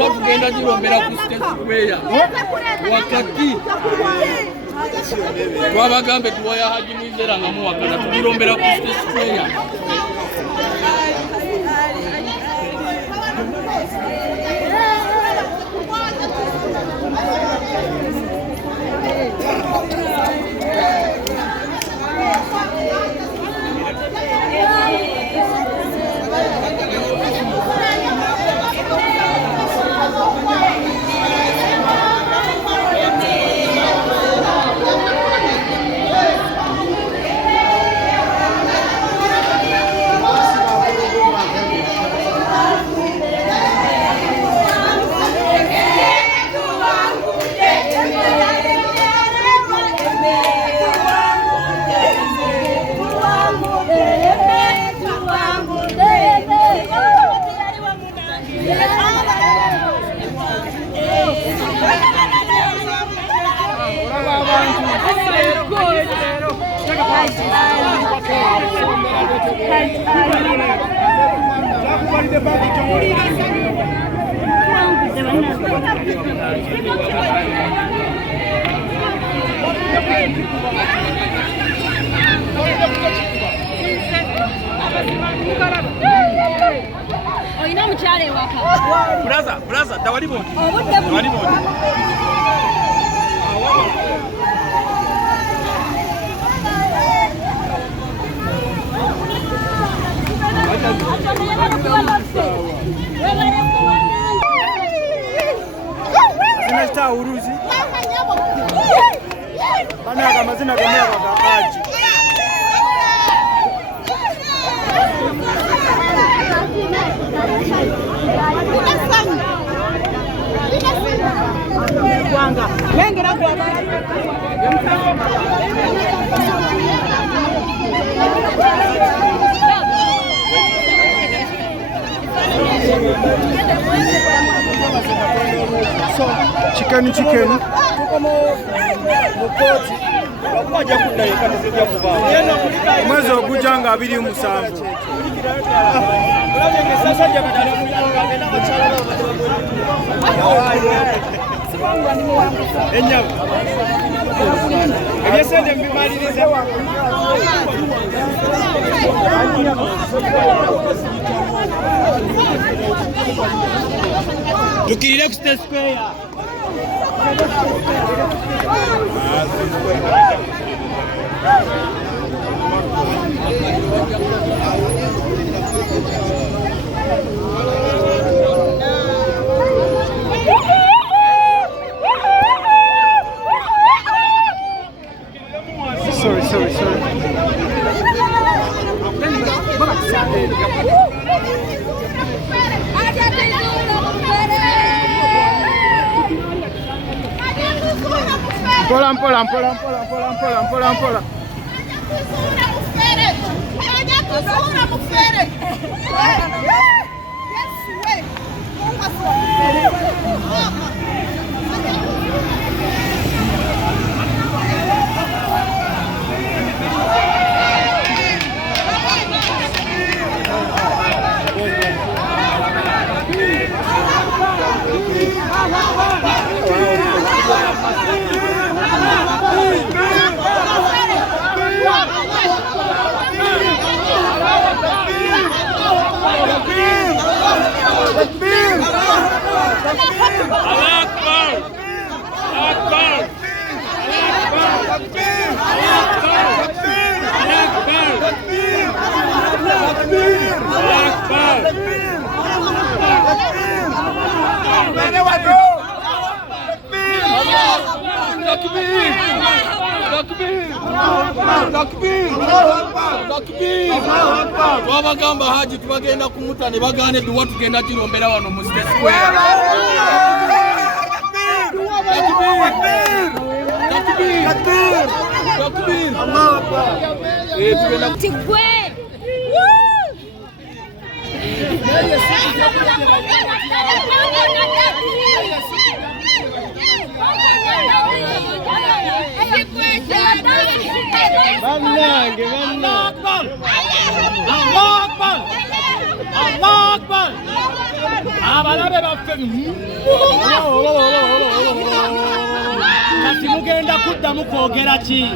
Watu kenda jirombera ku State Square wakati twabagambe tuwaya Haji Mwizera nga muwakana tujirombera ku State Square. Oina mchale waka. Brother, dawali bodi. Dawali bodi. Zinasta uruzi. Bana kama zina gamea kwa Haji. Kwanga wengi na kwa So chicken tuko mukoti bakwaja kudaye kandi zijja kuva mwezi ogujanga 27 musajja badala kuyanga ngenda bachala enyabu ebyesente mbimaliriza tukirire ku State Square. Sorry. Mpola. Twabagamba Haji tubagenda kumuta ne bagane duwa tugenda kirombera wano mu State Square. Takbir. Allahu Akbar. Tugenda Tigwe. Allah Akbar. abalabe baffe kati mugenda kuddamu kwogera ki?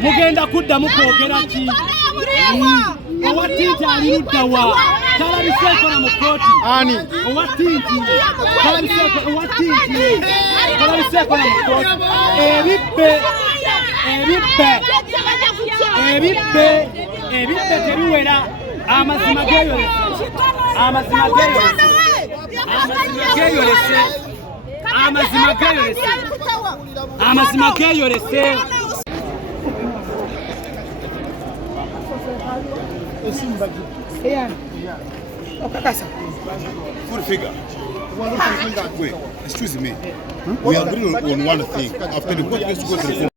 Mugenda kuddamu kwogera ki? Owa Tinti ali ludda wa? Talabise ekola mu kooti. Ani? Owa Tinti. Talabise ekola mu kooti. Ebibbe tebiwera. Amazima geyolese. Full figure. Wait, excuse me. We agree on one thing. After the court, let's go to the